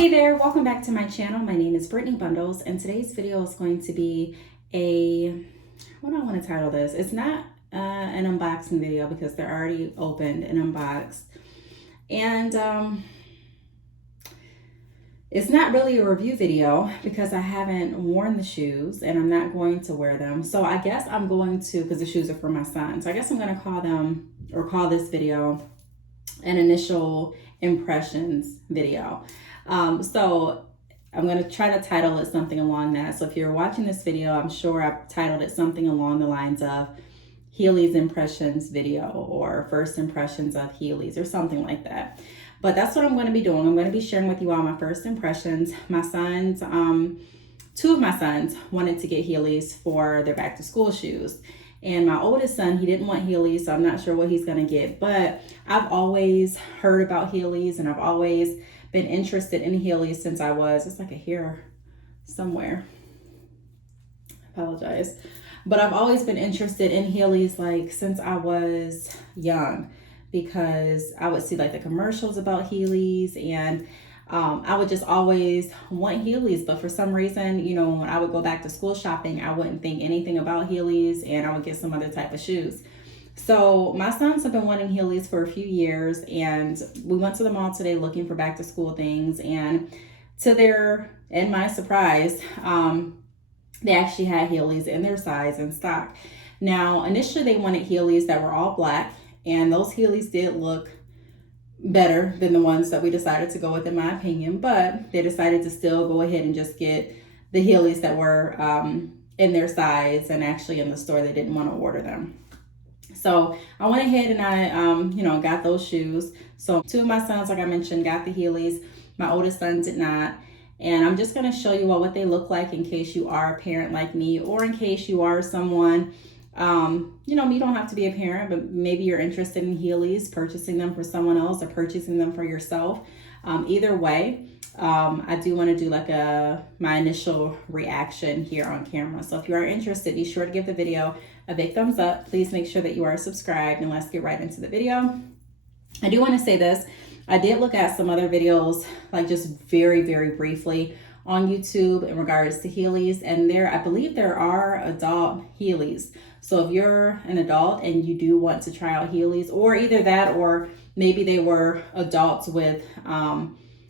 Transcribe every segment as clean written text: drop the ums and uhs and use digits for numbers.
Hey there, welcome back to my channel. My name is Brittney Bundles, and today's video is going to be what do I want to title this? It's not an unboxing video because they're already opened and unboxed. And it's not really a review video because I haven't worn the shoes and I'm not going to wear them. So I guess I'm going to, because the shoes are for my son, so I guess I'm going to call this video an initial impressions video. So I'm going to try to title it something along that. So if you're watching this video, I'm sure I've titled it something along the lines of Heelys impressions video or first impressions of Heelys or something like that. But that's what I'm going to be doing. I'm going to be sharing with you all my first impressions. My sons, two of my sons wanted to get Heelys for their back to school shoes. And my oldest son, he didn't want Heelys, so I'm not sure what he's going to get. But I've always heard about Heelys and I've always been interested in Heelys since I was, it's like a hair somewhere. I apologize. But I've always been interested in Heelys like since I was young, because I would see like the commercials about Heelys and I would just always want Heelys. But for some reason, you know, when I would go back to school shopping, I wouldn't think anything about Heelys and I would get some other type of shoes. So my sons have been wanting Heelys for a few years, and we went to the mall today looking for back to school things, and and my surprise, they actually had Heelys in their size in stock. Now, initially they wanted Heelys that were all black, and those Heelys did look better than the ones that we decided to go with, in my opinion, but they decided to still go ahead and just get the Heelys that were in their size, and actually in the store they didn't want to order them. So I went ahead and I, got those shoes. So two of my sons, like I mentioned, got the Heelys. My oldest son did not. And I'm just going to show you all what they look like in case you are a parent like me, or in case you are someone, you don't have to be a parent, but maybe you're interested in Heelys, purchasing them for someone else or purchasing them for yourself. Either way, I do want to do like my initial reaction here on camera. So if you are interested, be sure to give the video a big thumbs up. Please make sure that you are subscribed, and let's get right into the video. I do want to say this. I did look at some other videos, like just very, very briefly on YouTube in regards to Heelys, and I believe there are adult Heelys. So if you're an adult and you do want to try out Heelys, or either that, or maybe they were adults with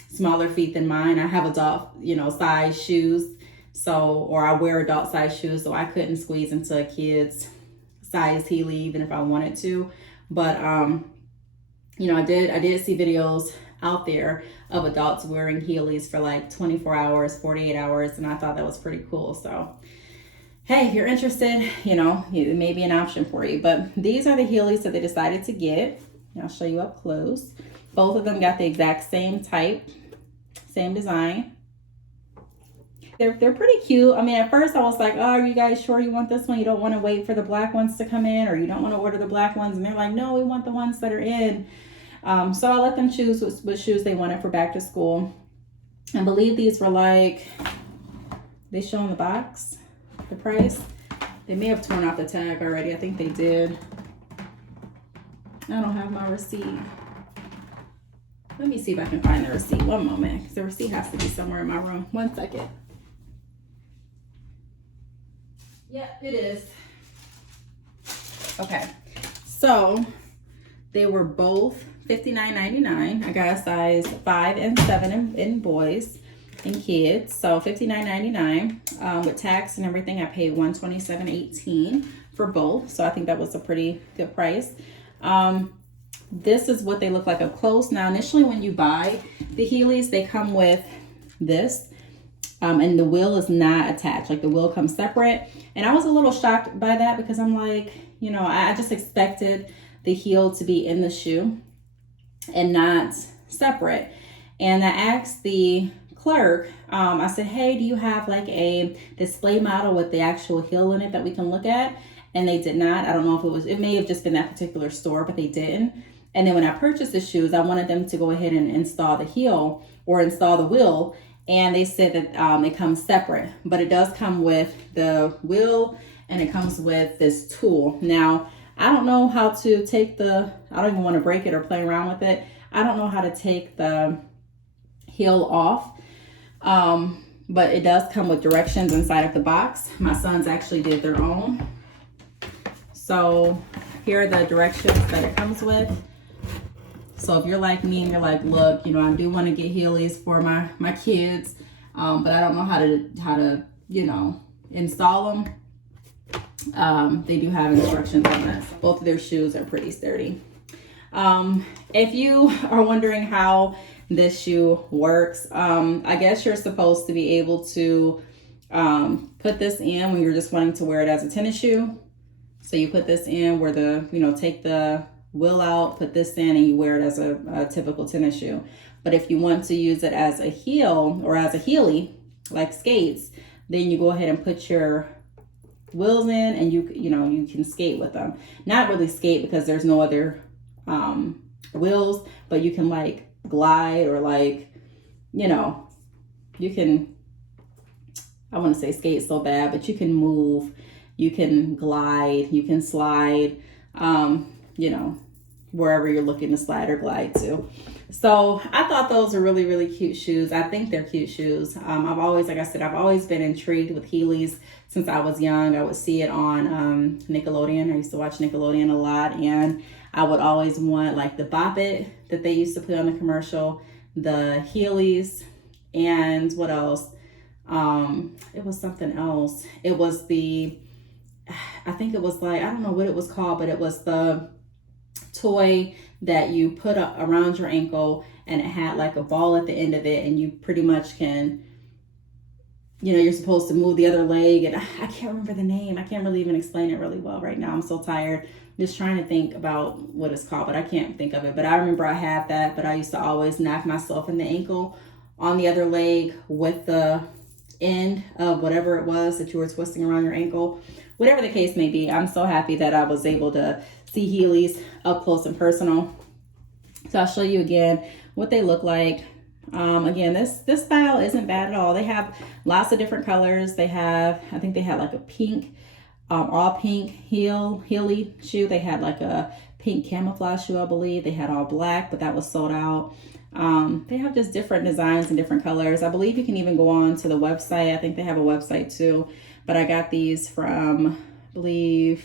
smaller feet than mine. I have adult, size shoes. Or I wear adult size shoes, so I couldn't squeeze into a kid's size Heely even if I wanted to. But, I did see videos out there of adults wearing Heelys for like 24 hours, 48 hours. And I thought that was pretty cool. So, hey, if you're interested, it may be an option for you. But these are the Heelys that they decided to get. I'll show you up close. Both of them got the exact same type, same design. They're pretty cute. I mean, at first I was like, oh, are you guys sure you want this one? You don't want to wait for the black ones to come in, or you don't want to order the black ones? And they're like, no, we want the ones that are in. So I let them choose what shoes they wanted for back to school. I believe these were like, they show in the box, the price. They may have torn off the tag already. I think they did. I don't have my receipt. Let me see if I can find the receipt. One moment, because the receipt has to be somewhere in my room. 1 second. Yep, it is. Okay, so they were both $59.99. I got a size 5 and 7 in boys and kids. So $59.99 with tax and everything. I paid $127.18 for both. So I think that was a pretty good price. This is what they look like up close. Now, initially when you buy the Heelys, they come with this. And the wheel is not attached, like the wheel comes separate. And I was a little shocked by that because I'm like, I just expected the heel to be in the shoe and not separate. And I asked the clerk, I said, hey, do you have like a display model with the actual heel in it that we can look at? And they did not. I don't know if it may have just been that particular store, but they didn't. And then when I purchased the shoes, I wanted them to go ahead and install the heel or install the wheel. And they said that it comes separate, but it does come with the wheel and it comes with this tool. Now, I don't know how to take I don't even want to break it or play around with it. I don't know how to take the heel off. But it does come with directions inside of the box. My sons actually did their own. So here are the directions that it comes with. So if you're like me and you're like, look, you know, I do want to get Heelys for my kids, but I don't know how to you know, install them. They do have instructions on this. Both of their shoes are pretty sturdy. If you are wondering how this shoe works, I guess you're supposed to be able to put this in when you're just wanting to wear it as a tennis shoe. So you put this in where take the wheel out, put this in, and you wear it as a typical tennis shoe. But if you want to use it as a heel or as a Heely, like skates, then you go ahead and put your wheels in, and you can skate with them. Not really skate because there's no other wheels, but you can like glide or like, you can, I want to say skate so bad, but you can move, you can glide, you can slide, wherever you're looking to slide or glide to. So I thought those are really, really cute shoes. I think they're cute shoes. I've always been intrigued with Heelys since I was young. I would see it on Nickelodeon. I used to watch Nickelodeon a lot, and I would always want like the Bop It that they used to put on the commercial, the Heelys, and what else? It was something else. It was I think it was like, I don't know what it was called, but it was the toy that you put up around your ankle, and it had like a ball at the end of it, and you pretty much can, you're supposed to move the other leg, and I can't remember the name. I can't really even explain it really well right now. I'm so tired. I'm just trying to think about what it's called, but I can't think of it. But I remember I had that, but I used to always knock myself in the ankle on the other leg with the end of whatever it was that you were twisting around your ankle. Whatever the case may be, I'm so happy that I was able to see Heelys up close and personal. So I'll show you again what they look like. Again, this style isn't bad at all. They have lots of different colors. I think they had like a pink, all pink Heely shoe. They had like a pink camouflage shoe, I believe. They had all black, but that was sold out. They have just different designs and different colors. I believe you can even go on to the website. I think they have a website too, but I got these from, I believe,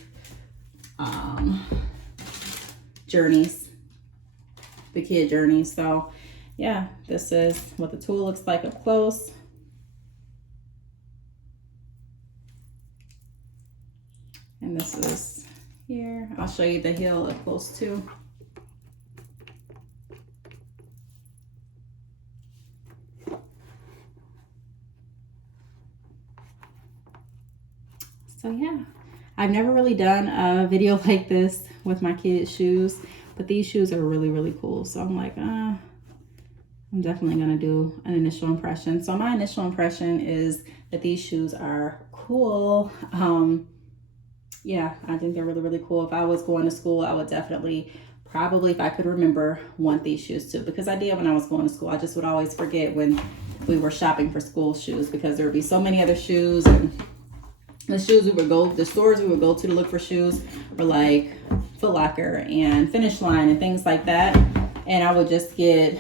Journeys, the kid Journeys. So yeah, this is what the tool looks like up close. And this is here. I'll show you the heel up close too. So yeah, I've never really done a video like this with my kids' shoes, but these shoes are really, really cool. So I'm like, I'm definitely gonna do an initial impression. So my initial impression is that these shoes are cool. Yeah, I think they're really, really cool. If I was going to school, I would definitely, probably, if I could remember, want these shoes too, because I did when I was going to school. I just would always forget when we were shopping for school shoes, because there would be so many other shoes, and the stores we would go to look for shoes were like Foot Locker and Finish Line and things like that. And I would just get,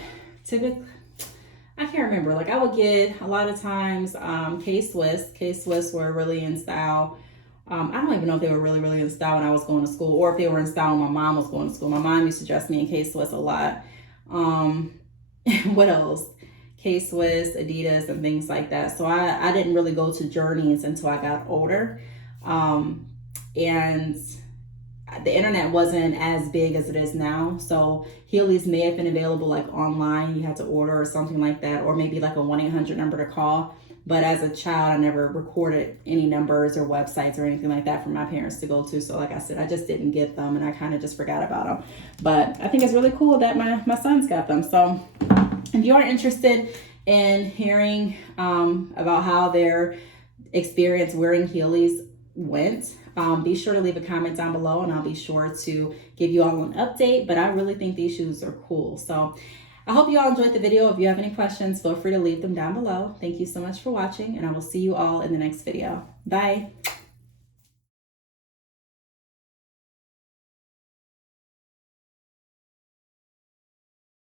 I can't remember, like I would get a lot of times K-Swiss were really in style. I don't even know if they were really, really in style when I was going to school, or if they were in style when my mom was going to school. My mom used to dress me in K-Swiss a lot. What else? K-Swiss, Adidas, and things like that. So I didn't really go to Journeys until I got older. And the internet wasn't as big as it is now. So Heelys may have been available like online. You had to order or something like that, or maybe like a 1-800 number to call. But as a child, I never recorded any numbers or websites or anything like that for my parents to go to. So like I said, I just didn't get them, and I kind of just forgot about them. But I think it's really cool that my sons got them. So if you are interested in hearing about how their experience wearing Heelys went, be sure to leave a comment down below, and I'll be sure to give you all an update. But I really think these shoes are cool. So I hope you all enjoyed the video. If you have any questions, feel free to leave them down below. Thank you so much for watching, and I will see you all in the next video. Bye.